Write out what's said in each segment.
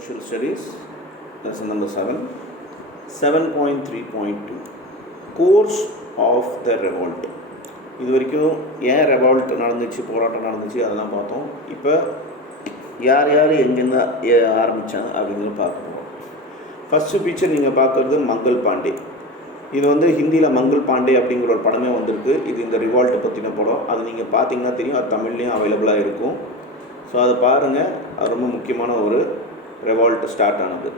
Social Studies, lesson number 7, 7.3.2, Course of the Revolt. இது வரைக்கும் ஏன் ரெவால்ட் நடந்துச்சு, போராட்டம் நடந்துச்சு, அதெல்லாம் பார்த்தோம். இப்போ யார் யார் எங்கேருந்து ஆரம்பித்தாங்க அப்படிங்கிறத பார்க்க போகிறோம். ஃபஸ்ட்டு பிக்சர் நீங்கள் பார்க்குறது மங்கள் பாண்டே. இது ஹிந்தியில் மங்கள் பாண்டே அப்படிங்கிற ஒரு படமே வந்திருக்கு. இது இந்த ரிவால்ட்டை பற்றின படம். அது நீங்கள் பார்த்தீங்கன்னா தெரியும், அது தமிழ்லேயும் அவைலபிளாக இருக்கும். ஸோ அதை பாருங்கள், அது ரொம்ப முக்கியமான ஒரு revolt start another.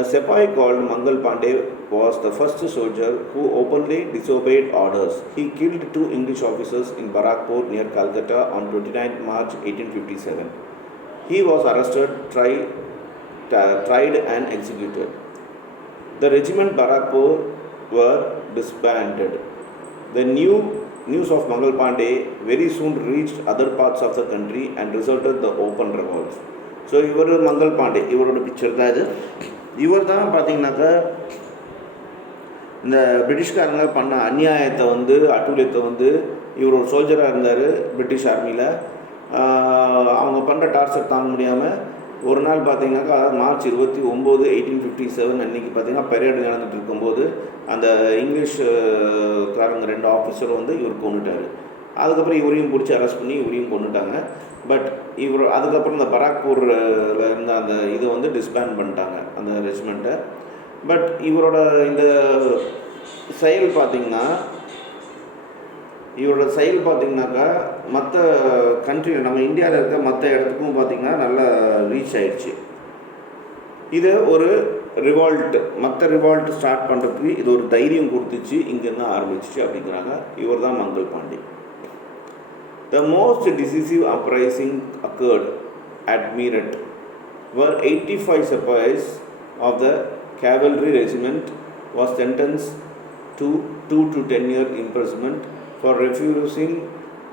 A sepoy called Mangal Pandey was the first soldier who openly disobeyed orders. He killed 2 English officers in Barakpur near Calcutta on 29 March 1857. He was arrested, tried and executed. The regiment Barakpur were disbanded. The news of Mangal Pandey very soon reached other parts of the country and resulted the open revolts. So இவர் மங்கள் பாண்டே, இவரோட picture தான் இது. இவர் தான் பார்த்தீங்கன்னாக்கா இந்த பிரிட்டிஷ்காரங்க பண்ண அநியாயத்தை அட்டூழியத்தை இவர் ஒரு சோல்ஜராக இருந்தார் பிரிட்டிஷ் ஆர்மியில். அவங்க பண்ணுற டார்ச்சர் தாங்க முடியாமல் ஒரு நாள் பார்த்தீங்கன்னாக்கா மார்ச் 29, 1857 அன்றைக்கி பார்த்தீங்கன்னா பரேடு நடந்துகிட்டு இருக்கும்போது அந்த இங்கிலீஷ்காரங்க 2 ஆஃபீஸர் இவர் கொண்டுட்டார். அதுக்கப்புறம் இவரையும் பிடிச்சி அரெஸ்ட் பண்ணி இவரையும் கொண்டுட்டாங்க. பட் இவர் அதுக்கப்புறம் இந்த பராக்பூரில் இருந்த அந்த இது டிஸ்பேண்ட் பண்ணிட்டாங்க அந்த ரெஜிமெண்ட்டை. பட் இவரோட இந்த செயல் பார்த்திங்கனாக்கா மற்ற கண்ட்ரியில், நம்ம இந்தியாவில் இருக்க மற்ற இடத்துக்கும் பார்த்திங்கன்னா நல்லா ரீச் ஆயிடுச்சு. இது ஒரு ரிவால்ட், மற்ற ரிவால்ட் ஸ்டார்ட் பண்ணுறதுக்கு இது ஒரு தைரியம் கொடுத்துச்சு, இங்கேருந்து ஆரம்பிச்சிச்சு அப்படிங்கிறாங்க. இவர் தான் Mangal Pandey. The most decisive uprising occurred at Meerut, where 85 sepoys of the cavalry regiment was sentenced to 2 to 10 year imprisonment for refusing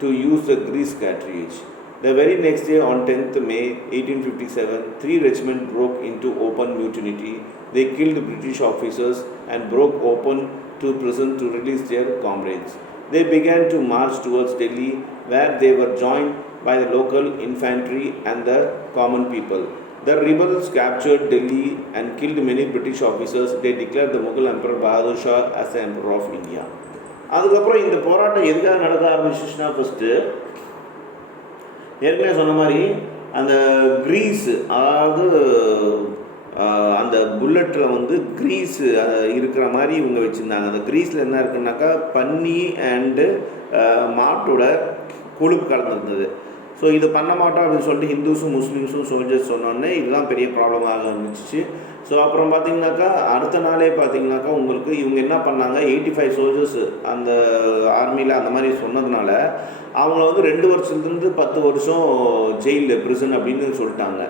to use the grease cartridge. The very next day, on 10th May 1857, 3 regiments broke into open mutiny. They killed British officers and broke open to prison to release their comrades. They began to march towards Delhi, where they were joined by the local infantry and the common people. The rebels captured Delhi and killed many British officers. They declared the Mughal Emperor Bahadur Shah as the Emperor of India. அதுக்கப்புறம் இந்த போராட்டம் எதுக்காக நடக்க ஆரம்பிச்சிச்சுன்னா, first ஏற்கனவே சொன்ன மாதிரி அந்த Greece, அதாவது அந்த புல்லட்டில் கிரீஸ் இருக்கிற மாதிரி இவங்க வச்சுருந்தாங்க. அந்த கிரீஸில் என்ன இருக்குன்னாக்கா பன்னி அண்டு மாட்டோட கொழுப்பு கலந்துருந்தது. ஸோ இது பண்ண மாட்டோம் அப்படின்னு சொல்லிட்டு ஹிந்துஸும் முஸ்லீம்ஸும் சோல்ஜர்ஸ் சொன்னோடனே இதுதான் பெரிய ப்ராப்ளமாக இருந்துச்சு. ஸோ அப்புறம் பார்த்திங்கனாக்கா அடுத்த நாளே பார்த்திங்கனாக்கா இவங்க என்ன பண்ணாங்க, 85 சோல்ஜர்ஸ் அந்த ஆர்மியில் அந்த மாதிரி சொன்னதுனால அவங்கள 2 வருஷத்துலேருந்து 10 வருஷம் ஜெயிலில் ப்ரிசன் அப்படின்னு சொல்லிட்டாங்க.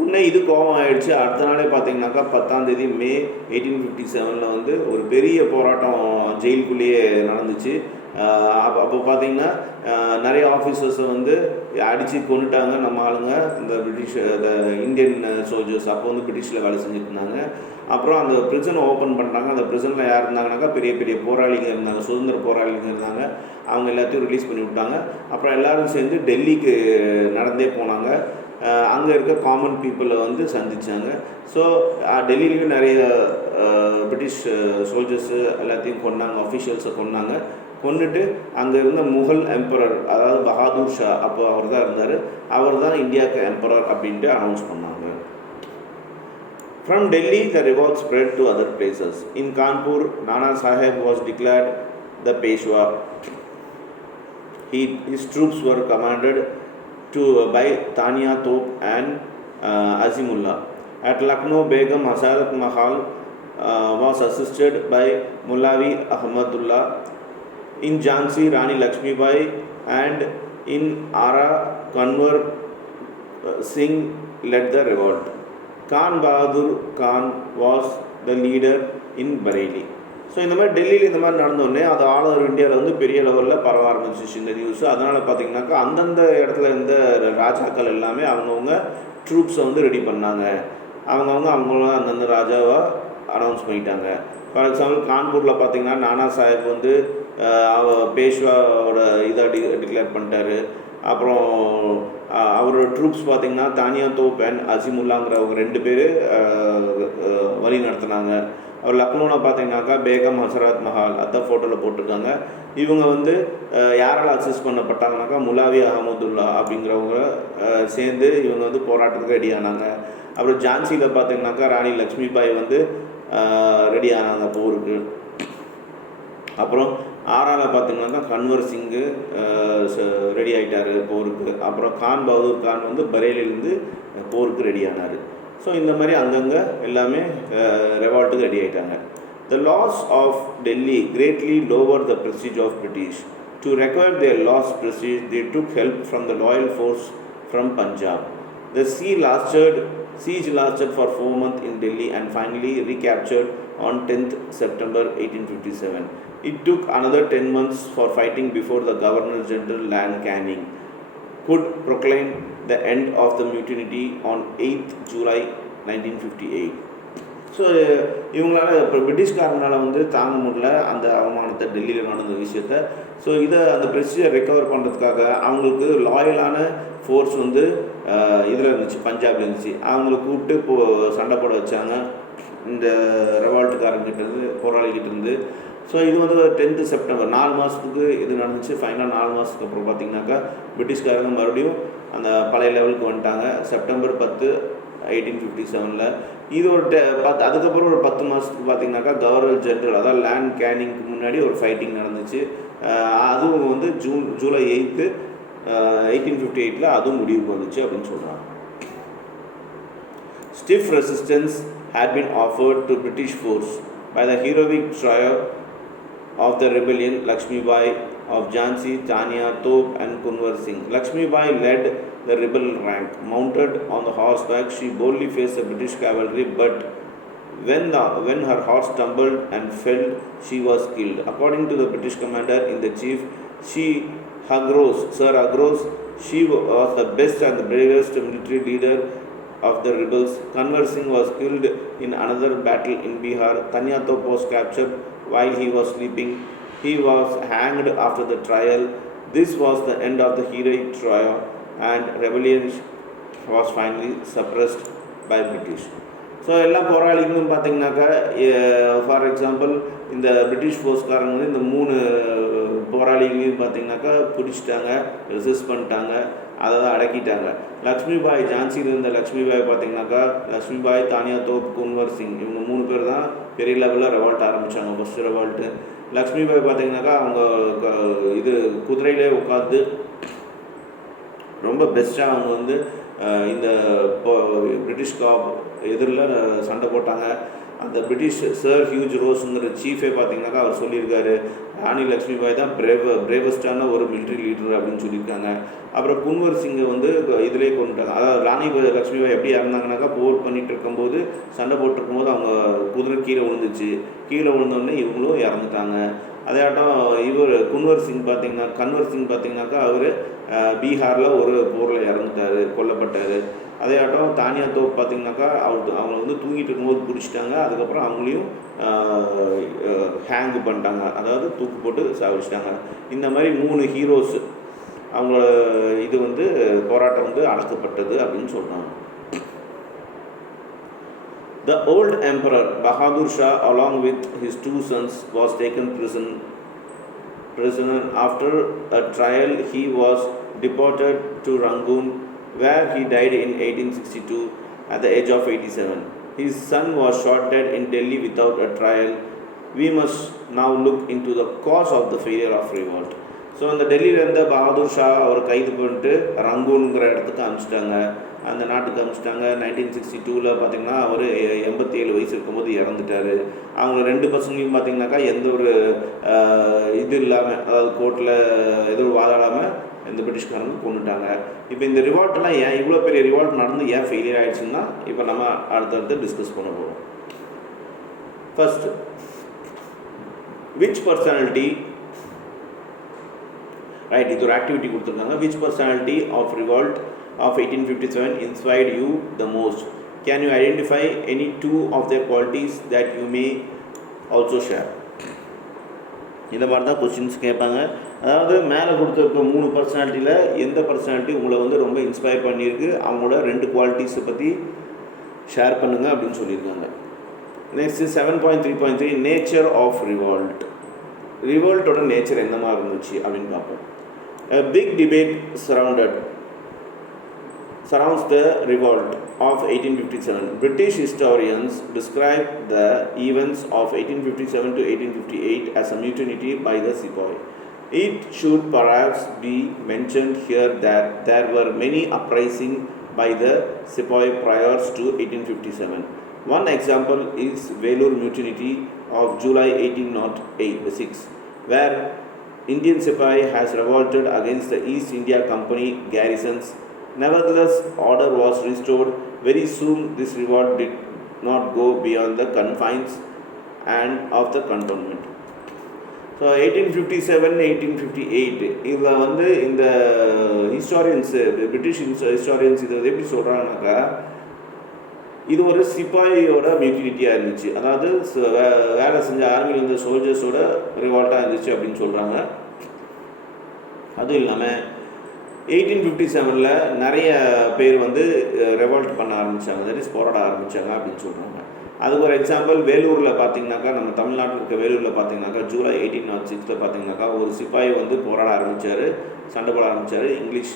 உடனே இது கோபம் ஆகிடுச்சு. அடுத்த நாளே பார்த்தீங்கன்னாக்கா 10ஆம் தேதி மே 1857 ஒரு பெரிய போராட்டம் ஜெயிலுக்குள்ளேயே நடந்துச்சு. அப்போ பார்த்தீங்கன்னா நிறைய ஆஃபீஸர்ஸை அடித்து கொண்டுட்டாங்க நம்ம ஆளுங்க, இந்த பிரிட்டிஷ் இந்தியன் சோல்ஜர்ஸ். அப்போ பிரிட்டிஷில் வேலை செஞ்சுட்டு இருந்தாங்க. அப்புறம் அந்த ப்ரிசனை ஓப்பன் பண்ணுறாங்க. அந்த ப்ரிசனில் யார் இருந்தாங்கனாக்கா பெரிய பெரிய போராளிங்க இருந்தாங்க, சுதந்திர போராளிங்க இருந்தாங்க. அவங்க எல்லாத்தையும் ரிலீஸ் பண்ணி விட்டாங்க. அப்புறம் எல்லோரும் சேர்ந்து டெல்லிக்கு நடந்தே போனாங்க. அங்கே இருக்க காமன் பீப்புளை சந்தித்தாங்க. ஸோ டெல்லியிலையும் நிறைய பிரிட்டிஷ் சோல்ஜர்ஸு எல்லாத்தையும் கொண்டாங்க, அஃபிஷியல்ஸை கொண்டாங்க. கொண்டுட்டு அங்கே இருந்த முகல் எம்பரர், அதாவது பஹாதூர் ஷா, அப்போ அவர் தான் இருந்தார், அவர் தான் இந்தியாவுக்கு எம்பரர் அப்படின்ட்டு அனௌன்ஸ் பண்ணாங்க. From Delhi, the revolt spread to other places. In Kanpur, Nana Sahib was declared the Peshwa. His troops were commanded by Tania Top and Azimullah. At Lucknow, Begum Hasarat Mahal was assisted by Mullavi Ahmadullah. In Jhansi, Rani Lakshmi Bai, and in Ara, Kanwar Singh led the revolt. Khan Bahadur Khan was the leader in Bareilly. So இந்த மாதிரி டெல்லியில் இந்த மாதிரி நடந்தோடனே அது all over இந்தியாவில் பெரிய லெவலில் பரவ ஆரம்பிச்சிச்சு இந்த நியூஸு. அதனால் பார்த்திங்கனாக்கா அந்தந்த இடத்துல இருந்த ராஜாக்கள் எல்லாமே அவங்கவுங்க ட்ரூப்ஸை ரெடி பண்ணாங்க. அவங்கவுங்க அந்தந்த ராஜாவை அனௌன்ஸ் பண்ணிட்டாங்க. ஃபார் எக்ஸாம்பிள் கான்பூரில் பார்த்திங்கன்னா நானா சாஹிப் பேஷ்வாவோட இதை டிக்ளேர் பண்ணிட்டாரு. அப்புறம் அவரோட ட்ரூப்ஸ் பார்த்திங்கன்னா தானியா தோப் அண்ட் அசிமுல்லாங்கிறவங்க 2 பேர் வழி நடத்துனாங்க. அவர் லக்னோவில் பார்த்தீங்கன்னாக்கா பேகம் ஹசரத் மஹால் அதான் ஃபோட்டோவில் போட்டிருக்காங்க. இவங்க வந்து யாரால் அசிஸ்ட் பண்ணப்பட்டாங்கனாக்கா முலாவி அஹமதுல்லா அப்படிங்கிறவங்க சேர்ந்து இவங்க வந்து போராட்டத்துக்கு ரெடி ஆனாங்க. அப்புறம் ஜான்சியில் பார்த்தீங்கன்னாக்கா ராணி லக்ஷ்மிபாய் வந்து ரெடி ஆனாங்க போருக்கு. அப்புறம் ஆறாவில் பார்த்தீங்கன்னாக்கா கன்வர் சிங்கு ரெடி ஆகிட்டார் போருக்கு. அப்புறம் கான் பகதூர் கான் வந்து பரேலிலேருந்து போருக்கு ரெடி ஆனார். ஸோ இந்த மாதிரி அங்கங்கே எல்லாமே ரெவால்ட்டுக்கு ரெடி ஆகிட்டாங்க. The loss of Delhi greatly lowered the prestige of British. To recover their lost prestige, they took help from the loyal force from Punjab. The siege lasted for 4 months in Delhi and finally recaptured on 10th September 1857. It took another 10 months for fighting before the Governor General Lan Canning could proclaim the end of the mutiny on 8th July 1958. So இவங்களால இப்போ பிரிட்டிஷ்காரங்களால் வந்து தாங்க முடியல அந்த அவமானத்தை, டெல்லியில் நடந்த விஷயத்த. ஸோ இதை அந்த பிரஸ்டீஜை ரெக்கவர் பண்ணுறதுக்காக அவங்களுக்கு லாயலான ஃபோர்ஸ் வந்து இதில் இருந்துச்சு, பஞ்சாபில் இருந்துச்சு. அவங்கள கூப்பிட்டு சண்டை போட வச்சாங்க இந்த ரெவால்ட்டுக்காரங்கிட்டேருந்து, போராளிகிட்டேருந்து. ஸோ இது வந்து 10th செப்டம்பர் 4 மாதத்துக்கு இது நடந்துச்சு. ஃபைனலாக 4 மாதத்துக்கு அப்புறம் பார்த்திங்கனாக்கா பிரிட்டிஷ்காரங்க மறுபடியும் அந்த பழைய லெவலுக்கு வந்துட்டாங்க. செப்டம்பர் 10, 1857. இது ஒரு அதுக்கப்புறம் ஒரு 10 மாதத்துக்கு பார்த்திங்கனாக்கா கவர்னர் ஜென்ரல், அதாவது லேன் கேனிங்க்கு முன்னாடி ஒரு ஃபைட்டிங் நடந்துச்சு. அதுவும் வந்து ஜூலை 8, 1858 அதுவும் முடிவுக்கு வந்துச்சு அப்படின்னு சொல்கிறாங்க. Stiff resistance had been offered to British force by the heroic trio of the rebellion, Lakshmibai of Jhansi, Tania Tope and Kunwar Singh. Lakshmibai led the rebel rank. Mounted on the horseback, she boldly faced the British cavalry, but when her horse stumbled and fell, she was killed. According to the British commander-in-chief, Sir Agros, she was the best and the bravest military leader of the rebels. Kunwar Singh was killed in another battle in Bihar. Tania Tope was captured while he was sleeping. He was hanged after the trial. This was the end of the heroic trio, and rebellion was finally suppressed by British. So எல்லா போராளிகளும் பார்த்திங்கனாக்கா, for example இந்த British ஃபோர்ஸ்காரங்க வந்து இந்த 3 போராளிகளையும் பார்த்திங்கனாக்கா பிடிச்சிட்டாங்க, resist பண்ணிட்டாங்க, அதை தான் அடக்கிட்டாங்க. லக்ஷ்மிபாய், ஜான்சியில் இருந்த லக்ஷ்மிபாய் பார்த்திங்கனாக்கா, லக்ஷ்மிபாய், தானியா தோப், குன்வர் சிங் இவங்க 3 பேர் தான் பெரிய லெவலில் ரெவால்ட் ஆரம்பித்தாங்க, ஃபஸ்ட்டு ரெவால்ட்டு. லக்ஷ்மிபாய் பார்த்திங்கனாக்கா அவங்க இது குதிரையிலே உட்காந்து ரொம்ப பெஸ்ட்டாக அவங்க வந்து இந்த பிரிட்டிஷ் எதிரில் சண்டை போட்டாங்க. அந்த பிரிட்டிஷ் சர் ஹியூஜ் ரோஸுங்கிற சீஃபே பார்த்திங்கனாக்கா அவர் சொல்லியிருக்காரு, ராணி லக்ஷ்மிபாய் தான் பிரேவஸ்டான ஒரு மிலிட்ரி லீடர் அப்படின்னு சொல்லியிருக்காங்க. அப்புறம் குன்வர் சிங்கை வந்து இதிலே கொண்டுட்டாங்க. அதாவது ராணி லக்ஷ்மிபாய் எப்படி இறந்தாங்கனாக்கா, போர் பண்ணிகிட்டு இருக்கும்போது, சண்டை போட்டிருக்கும்போது அவங்க குதிரை கீழே விழுந்துச்சு. கீழே விழுந்தோடனே இவங்களும் இறந்துட்டாங்க. அதேட்டம் கன்வர் சிங் பார்த்திங்கனாக்கா அவர் பீகாரில் ஒரு போரில் இறந்துட்டார், கொல்லப்பட்டார். அதே ஆட்டம் தானியா தோப் பார்த்திங்கனாக்கா அவங்க வந்து தூங்கிட்டு இருக்கும்போது பிடிச்சிட்டாங்க. அதுக்கப்புறம் அவங்களையும் ஹேங்கு பண்ணிட்டாங்க, அதாவது தூக்கு போட்டு சாவிச்சிட்டாங்க. இந்த மாதிரி 3 ஹீரோஸ் அவங்களோட இது வந்து போராட்டம் வந்து அடக்கப்பட்டது அப்படின்னு சொல்கிறாங்க. The old emperor Bahadur Shah, along with his 2 sons, was taken prisoner. After a trial, he was deported to Rangoon, where he died in 1862 at the age of 87. His son was shot dead in Delhi without a trial. We must now look into the cause of the failure of revolt. So அந்த டெல்லியில் இருந்த பஹாதூர் ஷா அவர் கைது பண்ணிட்டு ரங்கூனுங்கிற இடத்துக்கு அனுப்பிச்சிட்டாங்க, அந்த நாட்டுக்கு அனுப்பிச்சிட்டாங்க. 1962 பார்த்திங்கன்னா அவர் 87 வயசு இருக்கும்போது இறந்துட்டார். அவங்க 2 பசங்களையும் பார்த்திங்கனாக்கா எந்த ஒரு இது இல்லாமல், அதாவது கோர்ட்டில் எதுவும் வாதாடாமல் இந்த பிரிட்டிஷ்காரங்க கொண்டுட்டாங்க. இப்போ இந்த ரிவால்ட்லாம் ஏன் இவ்வளோ பெரிய ரிவால்ட் நடந்து ஏன் ஃபெயிலியர் ஆகிடுச்சுன்னா இப்போ நம்ம அடுத்தடுத்து டிஸ்கஸ் பண்ண போகிறோம். ஃபர்ஸ்ட், விச் பர்சனாலிட்டி, ரைட், இது ஒரு ஆக்டிவிட்டி கொடுத்துருக்காங்க. Which personality of revolt of 1857 inspired you the most? Can you identify any 2 of their qualities that you may also share? இந்த மாதிரி தான் கொஸ்டின்ஸ் கேட்பாங்க. அதாவது மேலே கொடுத்துருக்க 3 பர்சனாலிட்டியில் எந்த பர்சனாலிட்டி உங்களை வந்து ரொம்ப இன்ஸ்பயர் பண்ணியிருக்கு, அவங்களோட 2 குவாலிட்டிஸை பற்றி ஷேர் பண்ணுங்கள் அப்படின்னு சொல்லியிருக்காங்க. Next 7.3.3 nature of revolt. ரிவால்ட்டோட நேச்சர் எந்த மாதிரி இருந்துச்சு அப்படின்னு பார்ப்போம். A big debate surrounds the revolt of 1857. British historians describe the events of 1857 to 1858 as a mutiny by the sepoy. It should perhaps be mentioned here that there were many uprisings by the sepoy prior to 1857. One example is Vellore Mutiny of July 1806, where Indian sepoy has revolted against the East India Company garrisons. Nevertheless, order was restored. Very soon, this revolt did not go beyond the confines and of the cantonment. So, 1857, 1858 இதில் வந்து இந்த ஹிஸ்டாரியன்ஸு, British historians இதை எப்படி சொல்கிறாங்கனாக்கா, இது ஒரு சிப்பாயோட மியூட்டினிட்டியாக இருந்துச்சு. அதாவது வேலை செஞ்ச ஆர்மியில் இருந்த சோல்ஜர்ஸோட ரிவால்ட்டாக இருந்துச்சு அப்படின்னு சொல்கிறாங்க. அதுவும் இல்லாமல் 1857 நிறைய பேர் வந்து ரெவால்ட் பண்ண ஆரம்பித்தாங்க, தட் இஸ் போராட ஆரம்பித்தாங்க அப்படின்னு சொல்கிறாங்க. அதுக்கு ஒரு எக்ஸாம்பிள் வேலூரில் பார்த்தீங்கன்னாக்கா, நம்ம தமிழ்நாட்டில் இருக்க வேலூரில் பார்த்தீங்கன்னாக்கா ஜூலை 1806 பார்த்தீங்கன்னாக்கா ஒரு சிப்பாய் வந்து போராட ஆரம்பித்தார், சண்டை போட ஆரம்பித்தார். இங்கிலீஷ்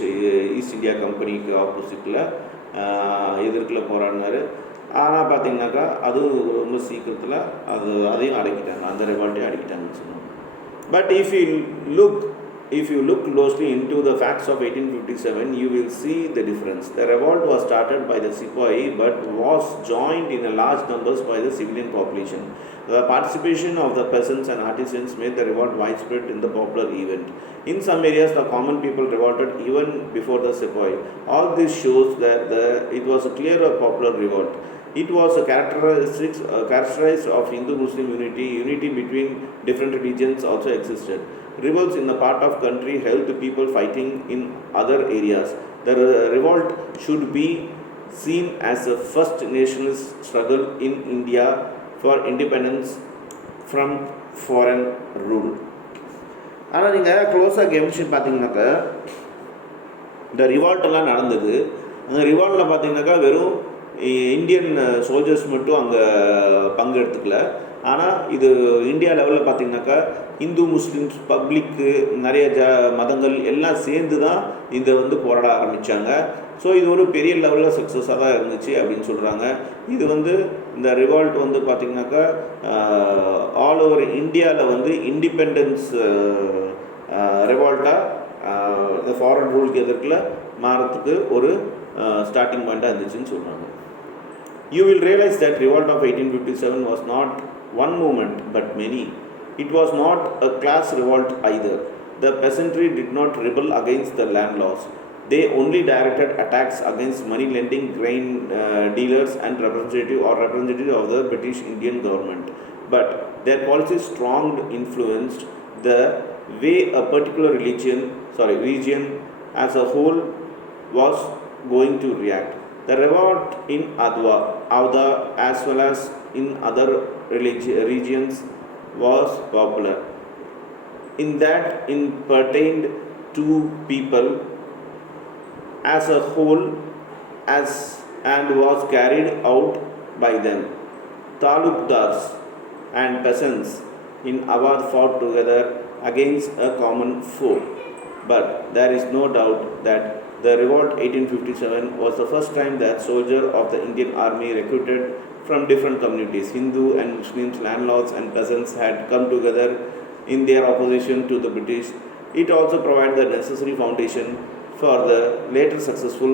ஈஸ்ட் இந்தியா கம்பெனிக்கு ஆப்போசிட்டில் எதிர்க்கில் போராடினார். ஆனால் பார்த்தீங்கன்னாக்கா அது ரொம்ப சீக்கிரத்தில் அதையும் அடக்கிட்டாங்க, அந்த ரெவால்ட்டையும் அடக்கிட்டாங்கன்னு சொன்னாங்க. But if you look closely into the facts of 1857, you will see the difference. The revolt was started by the sepoy but was joined in a large numbers by the civilian population. The participation of the peasants and artisans made the revolt widespread in the popular event. In some areas, the common people revolted even before the sepoy. All this shows that it was a clear popular revolt. It was a characterized of Hindu-Muslim unity between different religions also existed. Revolts in the part of country helped people fighting in other areas. The revolt should be seen as a first nationalist struggle in India for independence from foreign rule. ஆனால் நீங்கள் க்ளோஸாக கவனிச்சு பார்த்தீங்கன்னாக்கா, இந்த ரிவால்ட்டெல்லாம் நடந்தது. அந்த ரிவால்ட்டில் பார்த்தீங்கன்னாக்கா வெறும் இந்தியன் சோல்ஜர்ஸ் மட்டும் அங்கே பங்கெடுத்துக்கல. ஆனால் இது இந்தியா லெவலில் பார்த்திங்கனாக்கா இந்து முஸ்லீம்ஸ் பப்ளிக்கு நிறைய மதங்கள் எல்லாம் சேர்ந்து தான் இதை வந்து போராட ஆரம்பித்தாங்க. ஸோ இது ஒரு பெரிய லெவலில் சக்ஸஸாக தான் இருந்துச்சு அப்படின்னு சொல்கிறாங்க. இது வந்து இந்த ரிவால்ட் வந்து பார்த்திங்கனாக்கா ஆல் ஓவர் இந்தியாவில் வந்து இண்டிபெண்டன்ஸ் ரிவால்ட்டாக இந்த ஃபாரின் ரூலுக்கு எதிர்க்கில் மாறத்துக்கு ஒரு ஸ்டார்டிங் பாயிண்ட்டாக இருந்துச்சுன்னு சொல்கிறாங்க. You will realize that revolt of 1857 was not one movement but many. It was not a class revolt either. The peasantry did not rebel against the land laws. They only directed attacks against money lending, grain dealers and representative of the British Indian government. But their policies strongly influenced the way a particular region as a whole was going to react. The revolt in Avda as well as in other regions was popular in that it pertained to people as a whole and was carried out by them. Talukdars and peasants in Awadh fought together against a common foe. But there is no doubt that the revolt 1857 was the first time that soldiers of the Indian army recruited from different communities, Hindu and Muslims, landlords and peasants had come together in their opposition to the British. It also provided the necessary foundation for the later successful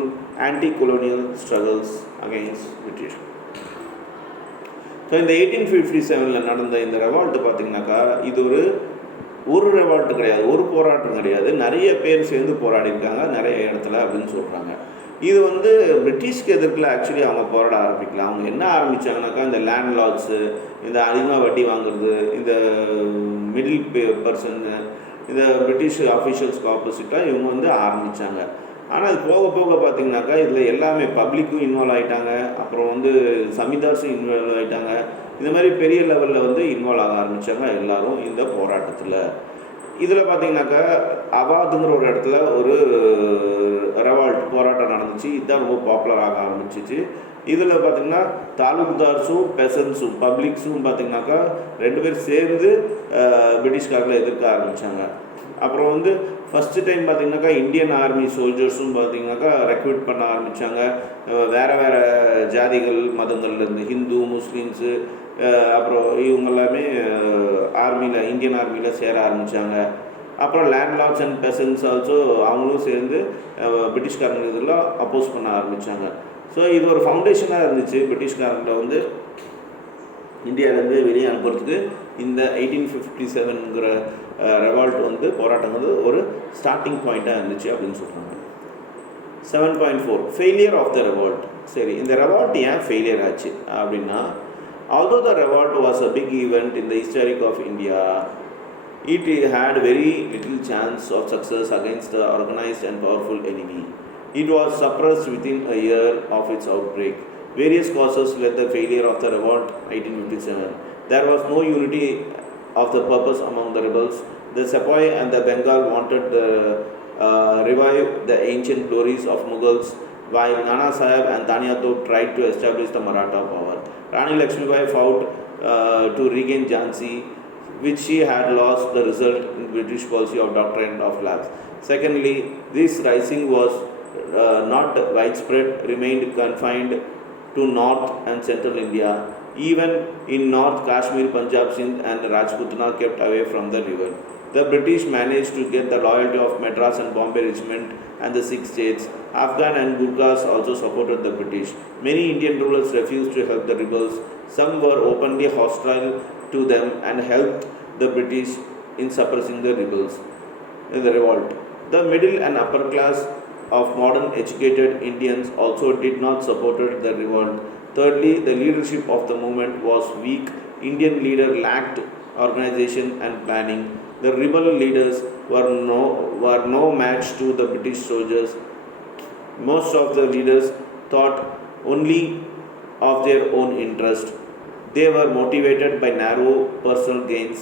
anti-colonial struggles against British. So இந்த 1857 நடந்த இந்த ரெவால்ட்டு பார்த்திங்கனாக்கா இது ஒரு ரெவால்ட்டு கிடையாது, ஒரு போராட்டம் கிடையாது, நிறைய பேர் சேர்ந்து போராடிருக்காங்க நிறைய இடத்துல அப்படின்னு சொல்கிறாங்க. இது வந்து பிரிட்டிஷ்க்கு எதிர்க்கில் ஆக்சுவலி அவங்க போராட ஆரம்பிக்கலாம். அவங்க என்ன ஆரம்பித்தாங்கனாக்கா இந்த லேண்ட் லாட்ஸு, இந்த அதிகமாக வட்டி வாங்குறது, இந்த மிடில் பர்சன்னு, இந்த பிரிட்டிஷ் அஃபிஷியல்ஸ்க்கு ஆப்போசிட்டாக இவங்க வந்து ஆரம்பித்தாங்க. ஆனால் அது போக போக பார்த்திங்கனாக்கா இதில் எல்லாமே பப்ளிக்கும் இன்வால்வ் ஆகிட்டாங்க, அப்புறம் வந்து சமிதார்ஸும் இன்வால்வ் ஆகிட்டாங்க. இந்த மாதிரி பெரிய லெவலில் வந்து இன்வால்வ் ஆக ஆரம்பித்தாங்க எல்லாரும் இந்த போராட்டத்தில். இதில் பார்த்தீங்கன்னாக்கா அவாதுங்கிற ஒரு இடத்துல ஒரு போராட்டம் நடந்துச்சு. இதுதான் ரொம்ப பாப்புலர் ஆக ஆரம்பிச்சிச்சு. இதில் பார்த்திங்கன்னா தாலுக்தார்ஸும் பெசன்ஸும் பப்ளிக்ஸும் பார்த்திங்கனாக்கா 2 பேர் சேர்ந்து பிரிட்டிஷ்காரர்களை எதிர்க்க ஆரம்பித்தாங்க. அப்புறம் வந்து ஃபஸ்ட்டு டைம் பார்த்திங்கனாக்கா இந்தியன் ஆர்மி சோல்ஜர்ஸும் பார்த்திங்கனாக்கா ரெக்ரூட் பண்ண ஆரம்பித்தாங்க. வேறு வேறு ஜாதிகள் மதங்கள்லேருந்து ஹிந்து முஸ்லீம்ஸு அப்புறம் இவங்க எல்லாமே ஆர்மியில் இந்தியன் ஆர்மியில் சேர ஆரம்பித்தாங்க. அப்புறம் லேண்ட்லார்ட்ஸ் அண்ட் பெசன்ஸ் ஆல்சோ அவங்களும் சேர்ந்து பிரிட்டிஷ்காரங்க இதெல்லாம் அப்போஸ் பண்ண ஆரம்பித்தாங்க. ஸோ இது ஒரு ஃபவுண்டேஷனாக இருந்துச்சு பிரிட்டிஷ்காரங்களை வந்து இந்தியாவிலேருந்து வெளியே அனுப்புறதுக்கு. இந்த 1857ங்கிற ரெவால்ட் வந்து போராட்டம் வந்து ஒரு ஸ்டார்டிங் பாயிண்ட்டாக இருந்துச்சு அப்படின்னு சொல்கிறாங்க. 7.4 ஃபெயிலியர் ஆஃப் த ரெவால்ட். சரி, இந்த ரெவால்ட் ஏன் ஃபெயிலியர் ஆச்சு அப்படின்னா, although the revolt was a big event in the history of India, it had very little chance of success against the organized and powerful enemy. It was suppressed within a year of its outbreak. Various causes led the failure of the revolt 1857. There was no unity of the purpose among the rebels. The Sepoy and the Bengal wanted to revive the ancient glories of Mughals, while Nana Sahib and Tania Tope tried to establish the Maratha power. Rani Lakshmibai fought to regain Jhansi, which she had lost, the result in British policy of doctrine of lapse. Secondly, this rising was not widespread, remained confined to North and Central India. Even in North Kashmir, Punjab, Sindh and Rajputana kept away from the river. The British managed to get the loyalty of Madras and Bombay Regiment and the 6 states. Afghan and Gurkhas also supported the British. Many Indian rulers refused to help the rebels. Some were openly hostile to them and helped the British in suppressing the rebels in the revolt. The middle and upper class of modern educated Indians also did not support the revolt. Thirdly, the leadership of the movement was weak. Indian leader lacked organization and planning. The rebel leaders were no match to the British soldiers. Most of the leaders thought only of their own interest. They were motivated by narrow personal gains.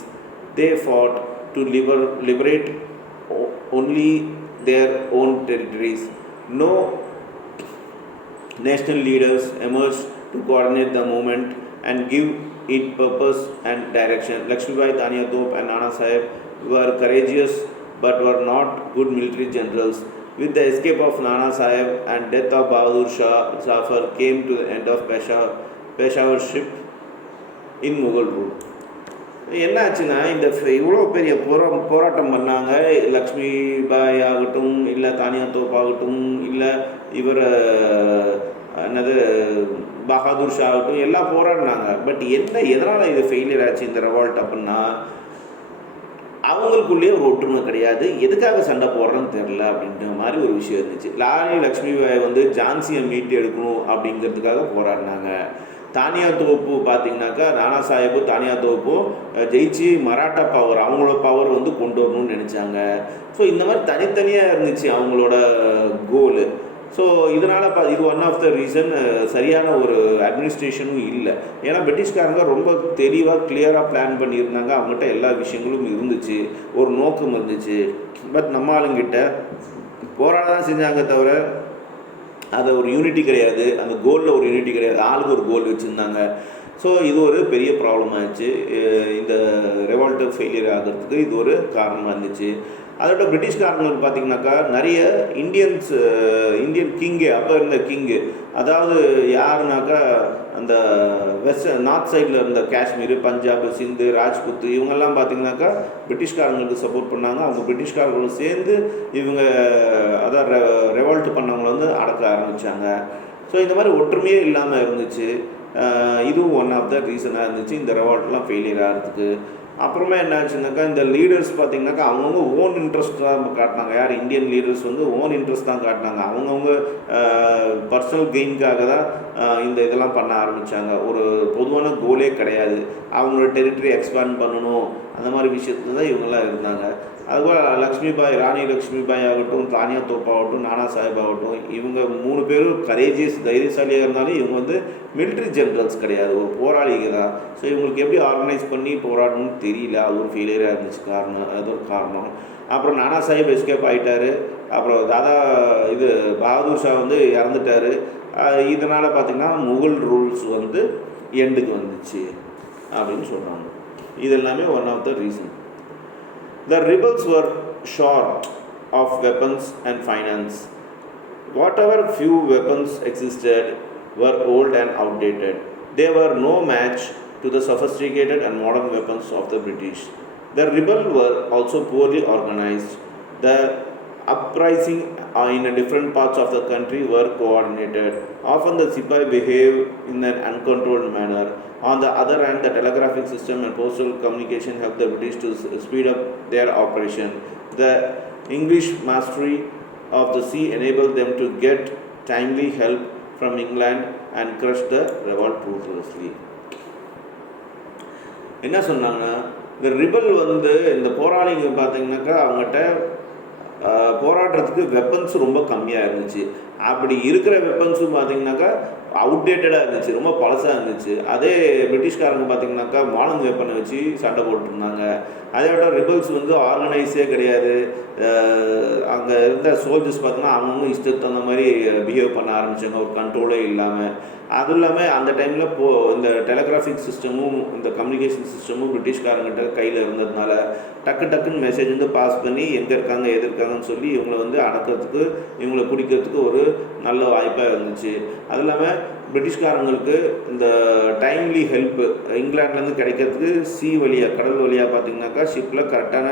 They fought to liberate only their own territories. No national leaders emerged to coordinate the movement and give it purpose and direction. Lakshmibai, Tania Tope and Nana Sahib were courageous but were not good military generals. With the escape of Nana Sahib and death of Bahadur Shah, Zafar came to the end of Peshawarship in Mughal rule. என்ன ஆச்சுன்னா, இந்த இவ்வளோ பெரிய போராட்டம் பண்ணாங்க. லக்ஷ்மிபாய் ஆகட்டும், இல்லை தானியா தோப் ஆகட்டும், இல்லை இவர் என்னது பஹாதூர் ஷா ஆகட்டும், எல்லாம் போராடினாங்க. பட் எதனால் இது ஃபெயிலியர் ஆச்சு இந்த ரெவால்ட் அப்படின்னா, அவங்களுக்குள்ளேயே ஒரு ஒற்றுமை கிடையாது. எதுக்காக சண்டை போடுறோன்னு தெரில அப்படின்ற மாதிரி ஒரு விஷயம் இருந்துச்சு. ராணி லக்ஷ்மிபாய் வந்து ஜான்சியை மீட்டு எடுக்கணும் அப்படிங்கிறதுக்காக போராடினாங்க. தானியா தோப்பு பார்த்திங்கனாக்கா நானா சாஹிப்பும் தானியா தோப்பும் ஜெயிச்சு மராட்டா பவர் அவங்களோட பவர் வந்து கொண்டு வரணும்னு நினச்சாங்க. ஸோ இந்த மாதிரி தனித்தனியாக இருந்துச்சு அவங்களோட கோலு. ஸோ இதனால் இது ஒன் ஆஃப் த ரீசன் சரியான ஒரு அட்மினிஸ்ட்ரேஷனும் இல்லை. ஏன்னா பிரிட்டிஷ்காரங்க ரொம்ப தெளிவாக கிளியராக பிளான் பண்ணியிருந்தாங்க. அவங்ககிட்ட எல்லா விஷயங்களும் இருந்துச்சு, ஒரு நோக்கம் இருந்துச்சு. பட் நம்ம ஆளுங்கிட்ட போராட தான் செஞ்சாங்க தவிர அதை ஒரு யூனிட்டி கிடையாது, அந்த கோலில் ஒரு யூனிட்டி கிடையாது, ஆளுக்கு ஒரு கோல் வச்சுருந்தாங்க. ஸோ இது ஒரு பெரிய ப்ராப்ளம் ஆயிடுச்சு. இந்த ரெவால்ட் ஃபெயிலியர் ஆகிறதுக்கு இது ஒரு காரணமாக இருந்துச்சு. அதோட பிரிட்டிஷ்காரங்களுக்கு பார்த்திங்கனாக்கா நிறைய இந்தியன் கிங்கு, அப்போ இருந்த கிங்கு, அதாவது யாருனாக்கா அந்த நார்த் சைடில் இருந்த காஷ்மீர், பஞ்சாப், சிந்து, ராஜ்புத் இவங்கெல்லாம் பார்த்திங்கனாக்கா பிரிட்டிஷ்காரங்களுக்கு சப்போர்ட் பண்ணாங்க. அவங்க பிரிட்டிஷ்காரங்களும் சேர்ந்து இவங்க அதான் ரெவால்ட் பண்ணவங்களை வந்து அடக்க ஆரம்பித்தாங்க. ஸோ இந்த மாதிரி ஒற்றுமையே இல்லாமல் இருந்துச்சு. இதுவும் ஒன் ஆஃப் த ரீசனாக இருந்துச்சு இந்த ரெவால்ட்லாம் ஃபெயிலியர் ஆகிறதுக்கு. அப்புறமா என்ன ஆச்சுனாக்கா, இந்த லீடர்ஸ் பார்த்திங்கனாக்கா அவங்கவுங்க ஓன் இன்ட்ரெஸ்ட் தான் காட்டினாங்க. யார் இந்தியன் லீடர்ஸ் வந்து ஓன் இன்ட்ரெஸ்ட் தான் காட்டினாங்க. அவங்கவுங்க பர்சனல் கெயின்காக தான் இந்த இதெல்லாம் பண்ண ஆரம்பித்தாங்க. ஒரு பொதுவான கோலே கிடையாது. அவங்களோட டெரிட்டரி எக்ஸ்பேண்ட் பண்ணணும் அந்த மாதிரி விஷயத்துல தான் இவங்கெல்லாம் இருந்தாங்க. அதுபோல் லக்ஷ்மிபாய், ராணி லக்ஷ்மிபாய் ஆகட்டும், தானியா தோப் ஆகட்டும், நானா சாஹிப் ஆகட்டும், இவங்க 3 பேரும் கரேஜியஸ், தைரியசாலியாக இருந்தாலும் இவங்க வந்து மிலிட்ரி ஜென்ரல்ஸ் கிடையாது, ஒரு போராளிங்க தான். ஸோ இவங்களுக்கு எப்படி ஆர்கனைஸ் பண்ணி போராடணும்னு தெரியல, அது ஒரு ஃபெயிலியராக இருந்துச்சு. அது ஒரு காரணம். அப்புறம் நானா சாஹிப் எஸ்கேப் ஆகிட்டார். அப்புறம் பகதூர் ஷா வந்து இறந்துட்டார். இதனால் பார்த்திங்கன்னா முகல் ரூல்ஸ் வந்து எண்டுக்கு வந்துச்சு அப்படின்னு சொல்கிறாங்க. இது எல்லாமே one of the reason. The rebels were short of weapons and finance. Whatever few weapons existed were old and outdated. They were no match to the sophisticated and modern weapons of the British. The rebels were also poorly organized. The uprising in different parts of the country were coordinated. Often the Sipai behaved in an uncontrolled manner. On the other hand, the telegraphic system and postal communication helped the British to speed up their operation. The English mastery of the sea enabled them to get timely help from England and crush the revolt ruthlessly. என்ன சொன்னாங்கன்னா, இந்த rebel வந்து இந்த போராளிங்க பார்த்தீங்கன்னாக்கா அவங்ககிட்ட போராடுறதுக்கு weapons ரொம்ப கம்மியாக இருந்துச்சு. அப்படி இருக்கிற வெப்பன்ஸும் பார்த்திங்கனாக்கா அவுடேட்டடாக இருந்துச்சு, ரொம்ப பழசாக இருந்துச்சு. அதே பிரிட்டிஷ்காரங்க பார்த்திங்கனாக்கா மாடர்ன் வெப்பனை வச்சு சண்டை போட்டுருந்தாங்க. அதை விட ரிபல்ஸ் வந்து ஆர்கனைஸே கிடையாது. அங்கே இருந்த சோல்ஜர்ஸ் பார்த்தோன்னா அவங்க இஷ்டத்துக்கு தகுந்த மாதிரி பிஹேவ் பண்ண ஆரம்பித்தாங்க, ஒரு கண்ட்ரோலே இல்லாமல். அதுவும் இல்லாமல் அந்த டைமில் இந்த டெலகிராஃபிக் சிஸ்டமும் இந்த கம்யூனிகேஷன் சிஸ்டமும் பிரிட்டிஷ்காரங்கிட்ட கையில் இருந்ததுனால டக்குன்னு மெசேஜ் வந்து பாஸ் பண்ணி எங்கே இருக்காங்க எது இருக்காங்கன்னு சொல்லி இவங்களை வந்து அடக்கிறதுக்கு, இவங்களை பிடிக்கிறதுக்கு ஒரு நல்ல வாய்ப்பாக இருந்துச்சு. அதுவும் இல்லாமல் பிரிட்டிஷ்காரங்களுக்கு இந்த டைம்லி ஹெல்ப்பு இங்கிலாண்ட்லேருந்து கிடைக்கிறதுக்கு கடல் வழியாக பார்த்திங்கனாக்கா ஷிப்பில் கரெக்டான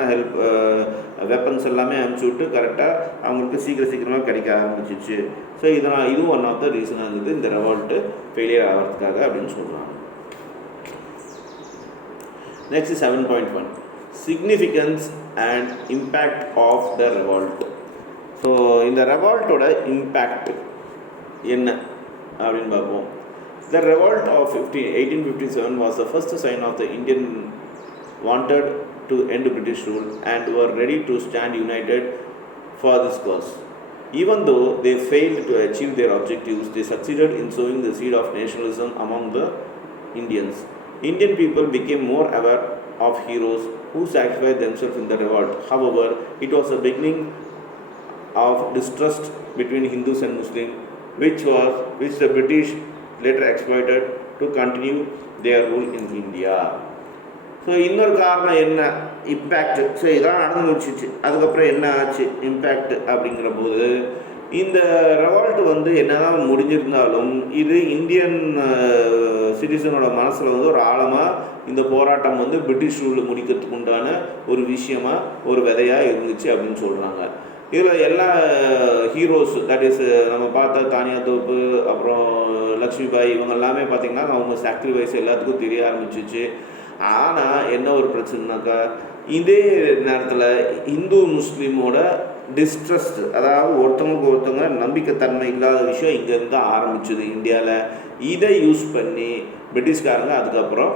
வெப்பன்ஸ் எல்லாமே அனுப்பிச்சி விட்டு கரெக்டாக அவங்களுக்கு சீக்கிரமாக கிடைக்க ஆரம்பிச்சிச்சு. ஸோ இதுவும் ஒன் ஆஃப் த ரீசனாக இருந்தது இந்த ரெவால்ட்டு ஃபெயிலியர் ஆகிறதுக்காக அப்படின்னு சொல்கிறாங்க. Next 7.1 significance and impact of the revolt. So இந்த ரெவால்ட்டோட இம்பேக்ட் என்ன அப்படின்னு பார்ப்போம். The revolt of 1857 was the first sign of the Indian wanted to end British rule and were ready to stand united for this cause. Even though they failed to achieve their objectives, they succeeded in sowing the seed of nationalism among the Indians. Indian people became more aware of heroes who sacrificed themselves in the revolt. However, it was the beginning of distrust between Hindus and Muslims, which the British later exploited to continue their rule in India. So இன்னொரு காரணம் என்ன, impact. So இதான் நடந்து முடிச்சிச்சு. அதுக்கப்புறம் என்ன ஆச்சு impact அப்படிங்கிற போது, இந்த ரெவால்ட் வந்து என்னதான் முடிஞ்சிருந்தாலும் இது இந்தியன் சிட்டிசனோட மனசில் வந்து ஒரு ஆழமாக இந்த போராட்டம் வந்து பிரிட்டிஷ் ரூல் முடிக்கிறதுக்கு உண்டான ஒரு விஷயமாக ஒரு விதையாக இருந்துச்சு அப்படின்னு சொல்கிறாங்க. இதில் எல்லா ஹீரோஸ், தட் இஸ் நம்ம பார்த்த தானியா தோப்பு, அப்புறம் லக்ஷ்மிபாய், இவங்க எல்லாமே பார்த்திங்கன்னா அவங்க சாக்ரிஃபைஸ் எல்லாத்துக்கும் தெரிய ஆரம்பிச்சிச்சு. ஆனால் என்ன ஒரு பிரச்சனைனாக்கா, இதே நேரத்தில் இந்து முஸ்லீமோட டிஸ்ட்ரஸ்ட், அதாவது ஒருத்தவங்க நம்பிக்கைத்தன்மை இல்லாத விஷயம் இங்கேருந்து தான் ஆரம்பிச்சது இந்தியாவில். இதை யூஸ் பண்ணி பிரிட்டிஷ்காரங்க அதுக்கப்புறம்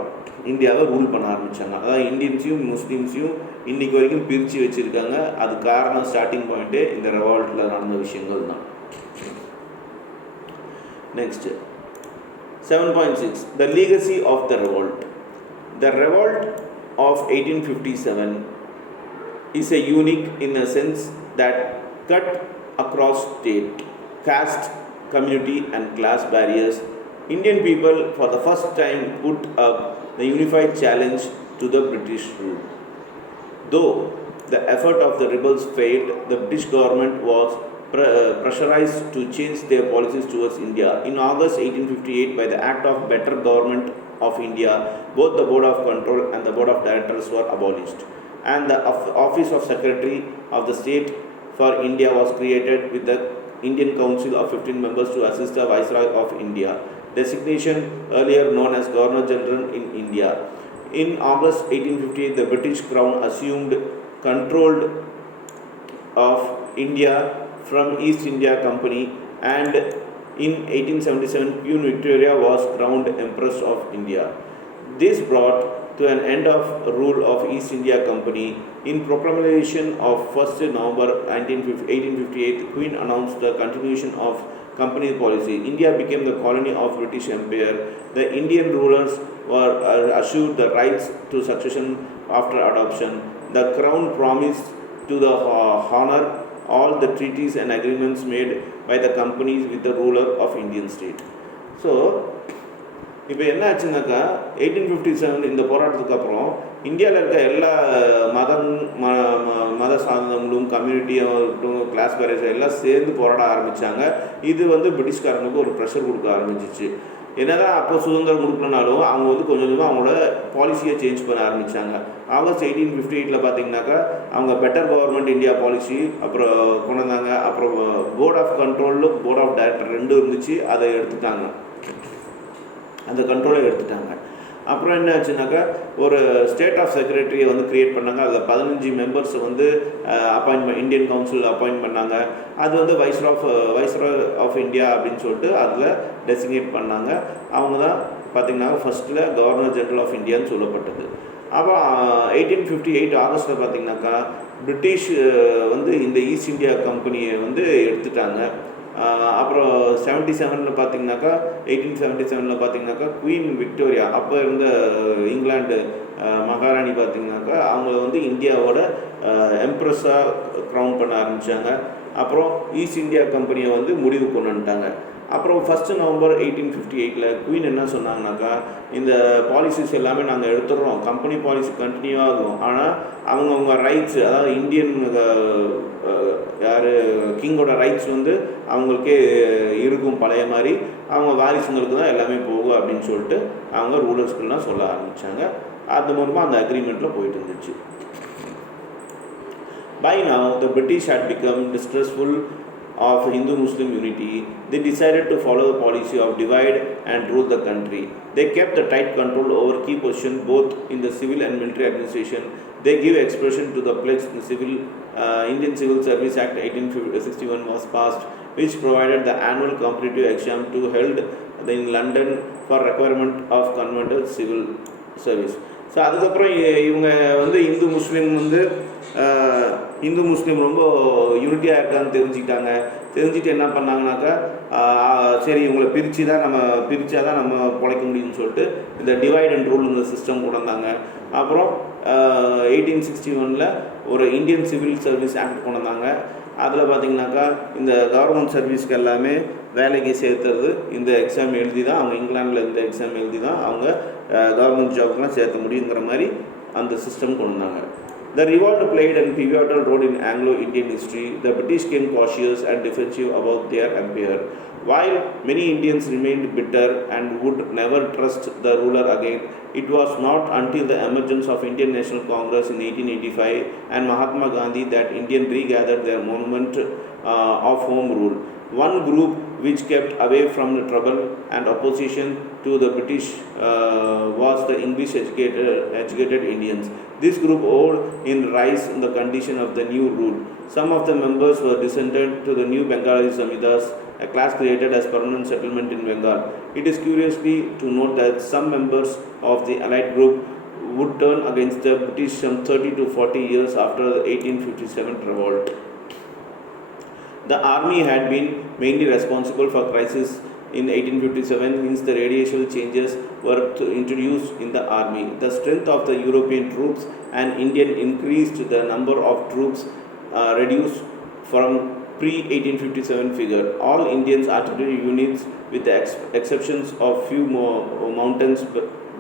இந்தியாவை ரூல் பண்ண ஆரம்பித்தாங்க. அதாவது இந்தியன்ஸையும் முஸ்லீம்ஸையும் இன்றைக்கி வரைக்கும் பிரித்து வச்சுருக்காங்க. அது காரணம் ஸ்டார்டிங் பாயிண்ட்டே இந்த ரெவால்ட்டில் நடந்த விஷயங்கள் தான். Next 7.6 The legacy of the revolt. The revolt of 1857 is a unique in a sense that cut across state, caste, community and class barriers. Indian people for the first time put up the unified challenge to the British rule. Though the effort of the rebels failed, the British government was pressurized to change their policies towards India. In August 1858, by the Act of Better Government of India, both the Board of Control and the Board of Directors were abolished, and the Office of Secretary of the State for India was created with the Indian Council of 15 members to assist the Viceroy of India, designation earlier known as Governor General in India. In August 1858, the British Crown assumed control of India from East India Company, and in 1877, Queen Victoria was crowned Empress of India. This brought to an end of rule of East India Company. In proclamation of 1st November 1858, the Queen announced the continuation of company policy. India became the colony of British Empire. The Indian rulers were assured the rights to succession after adoption. The crown promised to the honor all the treaties and agreements made by the companies with the ruler of Indian state. So, இப்போ என்ன ஆச்சுன்னாக்கா 1857 இந்த போராட்டத்துக்கு அப்புறம் இந்தியாவில் இருக்க எல்லா மத சார்ந்தவங்களும் கம்யூனிட்டியும் class barrage எல்லாம் சேர்ந்து போராட ஆரம்பித்தாங்க. இது பிரிட்டிஷ்காரங்களுக்கு ஒரு ப்ரெஷர் கொடுக்க ஆரம்பிச்சிச்சு. என்னதான் அப்போ சுதந்திரம் கொடுக்கலனாலும் அவங்க கொஞ்சம் கொஞ்சமாக அவங்களோட பாலிசியை சேஞ்ச் பண்ண ஆரம்பித்தாங்க. ஆகஸ்ட் 1858 பார்த்தீங்கன்னாக்கா அவங்க பெட்டர் கவர்மெண்ட் இந்தியா பாலிசி அப்புறம் கொண்டு வந்தாங்க. அப்புறம் board of control, board of director ரெண்டும் இருந்துச்சு, அதை எடுத்துட்டாங்க, அந்த கண்ட்ரோலை எடுத்துட்டாங்க. அப்புறம் என்ன ஆச்சுனாக்கா ஒரு ஸ்டேட் ஆஃப் செக்ரட்டரியை க்ரியேட் பண்ணாங்க. அதில் 15 members appointment Indian council appoint பண்ணாங்க. அது வைஸ்ராய் ஆஃப் இந்தியா அப்படின்னு சொல்லிட்டு அதில் டெசிக்னேட் பண்ணாங்க. அவங்க தான் பார்த்திங்கன்னா ஃபஸ்ட்டில் கவர்னர் ஜெனரல் ஆஃப் இந்தியான்னு சொல்லப்பட்டது. அப்போ 1858 ஆகஸ்ட்டில் பார்த்திங்கனாக்கா பிரிட்டிஷ் இந்த ஈஸ்ட் இந்தியா கம்பெனியை எடுத்துட்டாங்க. அப்புறம் 77 பார்த்தீங்கன்னாக்கா 1877 பார்த்தீங்கன்னாக்கா குவீன் விக்டோரியா அப்போ இருந்த இங்கிலாந்து மகாராணி பார்த்தீங்கன்னாக்கா அவங்கள இந்தியாவோட எம்ப்ரஸாக க்ரௌன் பண்ண ஆரம்பித்தாங்க. அப்புறம் ஈஸ்ட் இந்தியா கம்பெனியை முடிவு கொண்டு வந்துட்டாங்க. அப்புறம் 1 நவம்பர் 1858 குவீன் என்ன சொன்னாங்கனாக்கா இந்த பாலிசிஸ் எல்லாமே நாங்கள் எடுத்துடுறோம், கம்பெனி பாலிசி கண்டினியூ ஆகும், ஆனால் அவங்கவுங்க ரைட்ஸ், அதாவது இந்தியன் யார் கிங்கோட ரைட்ஸ் அவங்களுக்கே இருக்கும் பழைய மாதிரி, அவங்க வாரிசுங்களுக்கு தான் எல்லாமே போகும் அப்படின்னு சொல்லிட்டு அவங்க ரூலர்ஸ்கெல்லாம் சொல்ல ஆரம்பித்தாங்க. அது மூலமாக அந்த அக்ரிமெண்ட்டில் போயிட்டு இருந்துச்சு. By now, the British had become distrustful of Hindu-Muslim unity. They decided to follow the policy of divide and rule the country. They kept a tight control over key positions both in the civil and military administration. They give expression to the pledge. The Indian Civil Service Act 1861 was passed, which provided the annual competitive exam to held in London for requirement of converted civil service. So அதுக்கப்புறம் இவங்க இந்து முஸ்லீம் ரொம்ப யூனிட்டியாக இருக்கான்னு தெரிஞ்சுட்டு என்ன பண்ணாங்கனாக்கா சரி இவங்களை பிரித்தா தான் நம்ம பிழைக்க முடியும்னு சொல்லிட்டு இந்த டிவைட் அண்ட் ரூல் இந்த சிஸ்டம் கொண்டு வந்தாங்க. அப்புறம் 1861 ஒரு இந்தியன் சிவில் சர்வீஸ் ஆக்ட் கொண்டு வந்தாங்க. அதில் பார்த்திங்கனாக்கா இந்த கவர்மெண்ட் சர்வீஸ்க்கு எல்லாமே வேலைக்கு சேர்த்துறது இந்த எக்ஸாம் எழுதி தான், அவங்க இங்கிலாண்டில் இந்த எக்ஸாம் எழுதி தான் அவங்க கவர்மெண்ட் ஜாப்லாம் சேர்த்த முடியுங்கிற மாதிரி அந்த சிஸ்டம் கொண்டு வந்தாங்க. The revolt played a pivotal role in Anglo-Indian history. The British came cautious and defensive about their empire. While many Indians remained bitter and would never trust the ruler again, it was not until the emergence of Indian National Congress in 1885 and Mahatma Gandhi that Indians regathered their movement of home rule. One group which kept away from the trouble and opposition to the British was the English educated Indians. This group owed in rise in the condition of the new rule. Some of the members were descended to the new Bengali Zamindars, a class created as permanent settlement in Bengal. It is curiously to note that some members of the allied group would turn against the British some 30 to 40 years after the 1857 revolt. The army had been mainly responsible for crisis in 1857, means the radical changes were introduced in the army. The strength of the European troops and Indian increased the number of troops reduced from pre-1857 figure. All Indian artillery units, with the exceptions of few mountains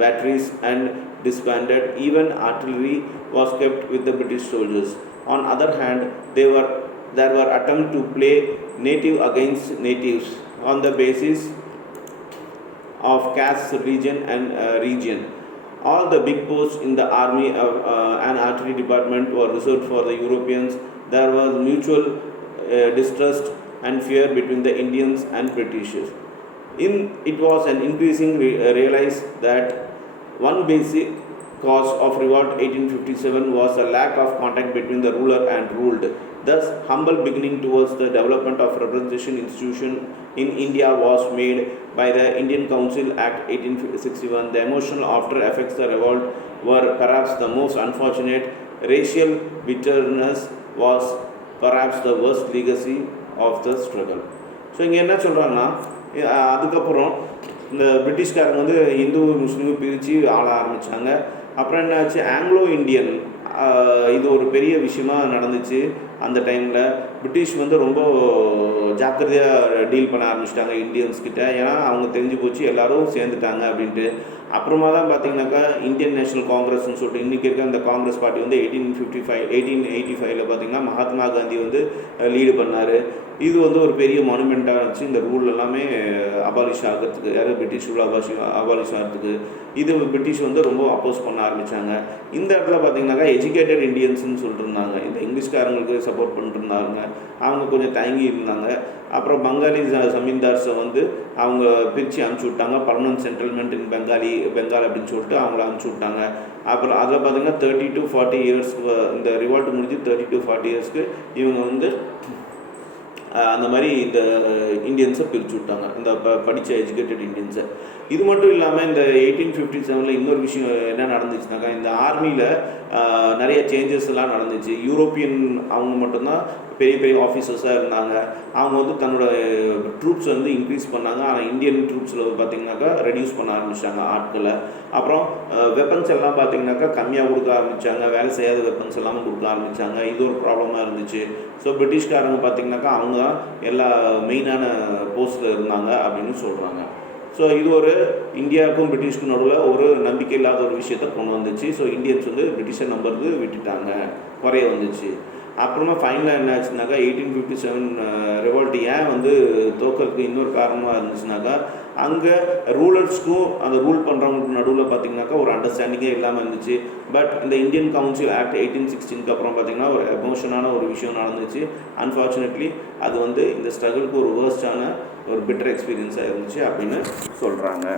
batteries and disbanded. Even artillery was kept with the British soldiers. On other hand, there were attempts to play native against natives on the basis of caste, religion and region. All the big posts in the army and artillery department were reserved for the Europeans. There was mutual distrust and fear between the Indians and Britishers. It was an increasing realized that one basic cause of revolt 1857 was a lack of contact between the ruler and ruled. Thus, humble beginning towards the development of representation institution in India was made by the Indian Council Act 1861. The emotional after effects of the revolt were perhaps the most unfortunate. Racial bitterness was perhaps the worst legacy of the struggle. So இங்கே என்ன சொல்கிறாங்கன்னா, அதுக்கப்புறம் இந்த பிரிட்டிஷ்காரங்க வந்து இந்து முஸ்லீமும் பிரித்து ஆள ஆரம்பித்தாங்க. அப்புறம் என்னாச்சு, ஆங்கிலோ இந்தியன் இது ஒரு பெரிய விஷயமா நடந்துச்சு. அந்த டைமில் பிரிட்டிஷ் வந்து ரொம்ப ஜாக்கிரதையாக டீல் பண்ண ஆரம்பிச்சிட்டாங்க இந்தியன்ஸ்கிட்ட. ஏன்னா அவங்க தெரிஞ்சு போச்சு எல்லோரும் சேர்ந்துட்டாங்க அப்படின்ட்டு. அப்புறமா தான் பார்த்திங்கனாக்கா இந்தியன் நேஷனல் காங்கிரஸ்னு சொல்லிட்டு இன்றைக்கி இருக்க அந்த காங்கிரஸ் பார்ட்டி வந்து 1885 பார்த்திங்கன்னா மகாத்மா காந்தி வந்து லீடு பண்ணார். இது வந்து ஒரு பெரிய மானுமெண்ட்டாக இருந்துச்சு. இந்த ரூல் எல்லாமே அபாலிஷ் ஆகிறதுக்கு, யாரும் பிரிட்டிஷ் ரூல் அபாலிஷ் ஆகிறதுக்கு இது பிரிட்டிஷ் வந்து ரொம்ப அப்போஸ் பண்ண ஆரம்பித்தாங்க. இந்த இடத்துல பார்த்திங்கனாக்கா எஜுகேட்டட் இண்டியன்ஸ்னு சொல்லிட்டு இருந்தாங்க. இந்த இங்கிலீஷ்காரங்களுக்கு சப்போர்ட் பண்ணிட்டுருந்தாங்க. அவங்க கொஞ்சம் தயங்கி இருந்தாங்க. அப்புறம் பங்காளி ஜமீன்தார்ஸை வந்து அவங்க பிரித்து அனுப்பிச்சி விட்டாங்க. பர்மனன்ட் செட்டில்மெண்ட் இன் பெங்கால் அப்படின்னு சொல்லிட்டு அவங்கள அனுப்பிச்சி விட்டாங்க. அப்புறம் அதில் பார்த்திங்கன்னா 30 to 40 இயர்ஸ்க்கு இந்த ரிவால்ட் முடிஞ்சு 30 to 40 இயர்ஸ்க்கு இவங்க வந்து அந்த மாதிரி இந்த இந்தியன்ஸை பிரித்து விட்டாங்க, இந்த படித்த எஜுகேட்டட் இந்தியன்ஸை. இது மட்டும் இல்லாமல் இந்த 1857 இன்னொரு விஷயம் என்ன நடந்துச்சுனாக்கா, இந்த ஆர்மியில் நிறைய சேஞ்சஸ் எல்லாம் நடந்துச்சு. யூரோப்பியன் அவங்க மட்டும்தான் பெரிய பெரிய ஆஃபீஸர்ஸாக இருந்தாங்க. அவங்க வந்து தன்னோட ட்ரூப்ஸ் வந்து இன்க்ரீஸ் பண்ணாங்க. ஆனால் இந்தியன் ட்ரூப்ஸில் பார்த்திங்கனாக்கா ரெடியூஸ் பண்ண ஆரம்பித்தாங்க ஆட்களை. அப்புறம் வெப்பன்ஸ் எல்லாம் பார்த்திங்கனாக்கா கம்மியாக கொடுக்க ஆரம்பித்தாங்க. வேலை செய்யாத வெப்பன்ஸ் எல்லாமே கொடுக்க ஆரம்பித்தாங்க. இது ஒரு ப்ராப்ளமாக இருந்துச்சு. ஸோ பிரிட்டிஷ்காரங்க பார்த்திங்கனாக்கா அவங்க தான் எல்லா மெயினான போஸ்ட்டில் இருந்தாங்க அப்படின்னு சொல்கிறாங்க. ஸோ இது ஒரு இந்தியாவுக்கும் பிரிட்டிஷ்க்கும் நடுவில் ஒரு நம்பிக்கை இல்லாத ஒரு விஷயத்தை கொண்டு வந்துச்சு. ஸோ இந்தியன்ஸ் வந்து பிரிட்டிஷை நம்புறது விட்டுட்டாங்க, குறைய வந்துச்சு. அப்புறமா ஃபைனலாக என்ன ஆச்சுனாக்கா 1857 ரிவால்ட் ஏன் வந்து தோக்கிறதுக்கு இன்னொரு காரணமாக இருந்துச்சுனாக்கா, அங்கே ரூலர்ஸ்க்கும் அந்த ரூல் பண்ணுறவங்களுக்கு நடுவில் பார்த்திங்கனாக்கா ஒரு அண்டர்ஸ்டாண்டிங்கே இல்லாமல் இருந்துச்சு. பட் இந்த இந்தியன் கவுன்சில் ஆக்ட் 1816 அப்புறம் பார்த்திங்கன்னா ஒரு எமோஷனான ஒரு விஷயம் நடந்துச்சு. அன்ஃபார்ச்சுனேட்லி அது வந்து இந்த ஸ்ட்ரகிளுக்கு ஒரு வேர்ஸ்டான ஒரு பிட்டர் எக்ஸ்பீரியன்ஸாக இருந்துச்சு அப்படின்னு சொல்கிறாங்க.